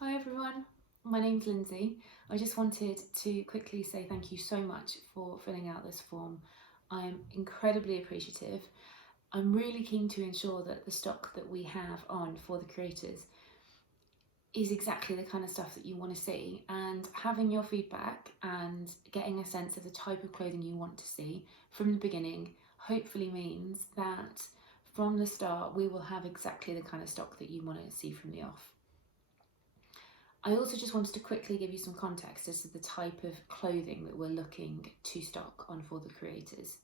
Hi everyone, my name's Lyndsay. I just wanted to quickly say thank you so much for filling out this form. I'm incredibly appreciative. I'm really keen to ensure that the stock that we have on for the creators is exactly the kind of stuff that you want to see, and having your feedback and getting a sense of the type of clothing you want to see from the beginning hopefully means that from the start we will have exactly the kind of stock that you want to see from the off. I also just wanted to quickly give you some context as to the type of clothing that we're looking to stock on for the creators.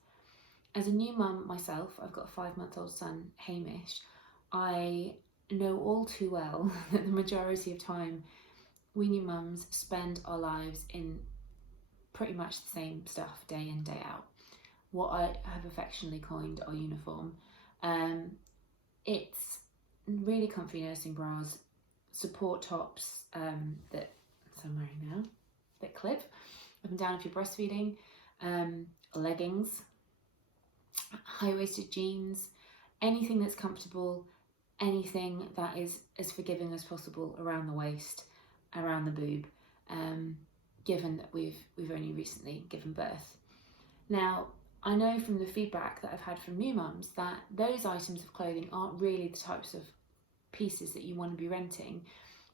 As a new mum myself, I've got a 5-month-old son, Hamish. I know all too well that the majority of time we new mums spend our lives in pretty much the same stuff day in, day out. What I have affectionately coined our uniform. It's really comfy nursing bras, support tops that I'm wearing now, that clip up and down if you're breastfeeding, leggings, high-waisted jeans, anything that's comfortable, anything that is as forgiving as possible around the waist, around the boob, given that we've only recently given birth. Now, I know from the feedback that I've had from new mums that those items of clothing aren't really the types of pieces that you want to be renting,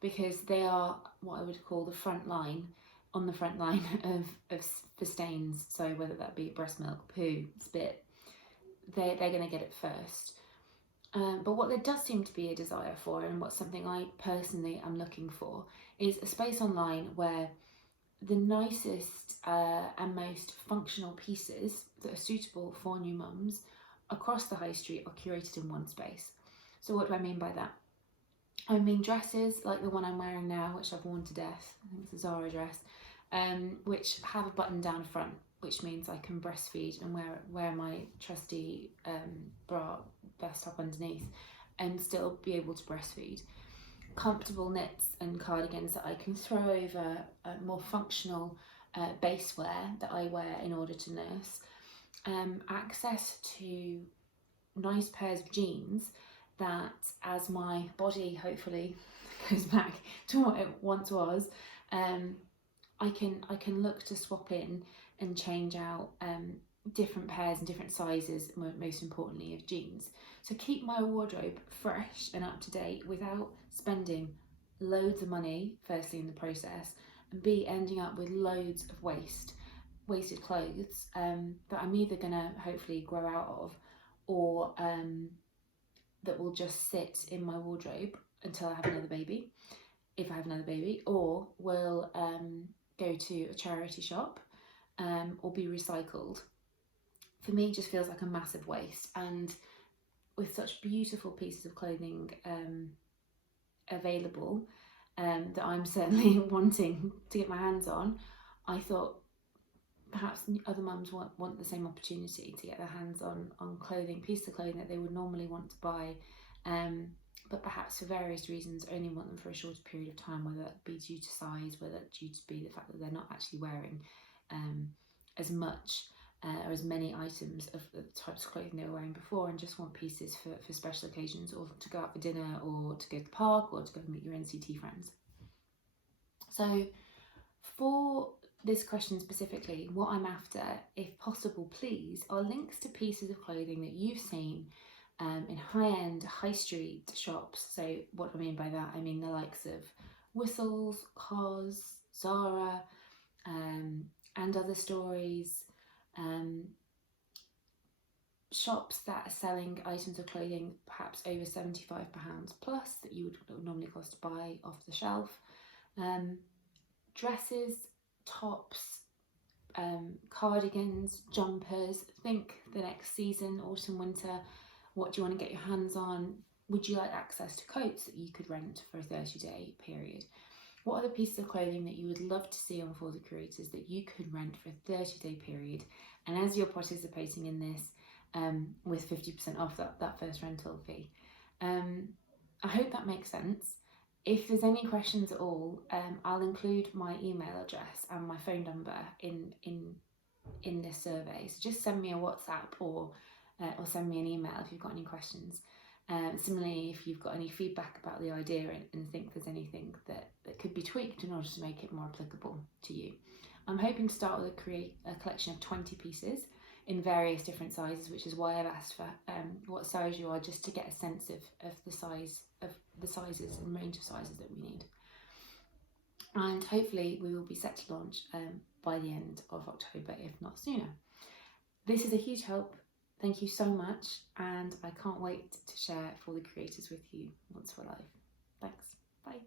because they are what I would call the front line, on the front line for stains. So whether that be breast milk, poo, spit, they're going to get it first. But what there does seem to be a desire for, and what's something I personally am looking for, is a space online where the nicest and most functional pieces that are suitable for new mums across the high street are curated in one space. So what do I mean by that? I mean dresses like the one I'm wearing now, which I've worn to death. I think it's a Zara dress, which have a button down front, which means I can breastfeed and wear my trusty bra vest top underneath and still be able to breastfeed. Comfortable knits and cardigans that I can throw over more functional base wear that I wear in order to nurse. Access to nice pairs of jeans that, as my body hopefully goes back to what it once was, I can look to swap in and change out different pairs and different sizes, most importantly, of jeans. So keep my wardrobe fresh and up to date without spending loads of money, firstly in the process, and B, ending up with loads of wasted clothes that I'm either gonna hopefully grow out of, or that will just sit in my wardrobe until I have another baby, if I have another baby, or will go to a charity shop or be recycled. For me, it just feels like a massive waste. And with such beautiful pieces of clothing available that I'm certainly wanting to get my hands on, I thought perhaps other mums want the same opportunity to get their hands on clothing, pieces of clothing that they would normally want to buy, but perhaps for various reasons only want them for a shorter period of time, whether it be due to size, whether it due to be the fact that they're not actually wearing as much or as many items of the types of clothing they were wearing before, and just want pieces for special occasions, or to go out for dinner, or to go to the park, or to go and meet your NCT friends. So for this question specifically, what I'm after, if possible please, are links to pieces of clothing that you've seen in high-end high street shops. So what do I mean by that? I mean the likes of Whistles, COS, Zara, and other stories, shops that are selling items of clothing perhaps over £75 plus that you would normally cost to buy off the shelf, dresses, tops, cardigans, jumpers. Think the next season, autumn, winter, what do you want to get your hands on? Would you like access to coats that you could rent for a 30-day period? What are the pieces of clothing that you would love to see on For the Creators that you could rent for a 30-day period? And as you're participating in this, with 50% off that first rental fee. I hope that makes sense. If there's any questions at all, I'll include my email address and my phone number in this survey. So just send me a WhatsApp or send me an email if you've got any questions. Similarly, if you've got any feedback about the idea and think there's anything that be tweaked in order to make it more applicable to you. I'm hoping to start with a collection of 20 pieces in various different sizes, which is why I've asked for what size you are, just to get a sense of the sizes and range of sizes that we need. And hopefully we will be set to launch by the end of October, if not sooner. This is a huge help. Thank you so much, and I can't wait to share for the creators with you once we're live. Thanks. Bye.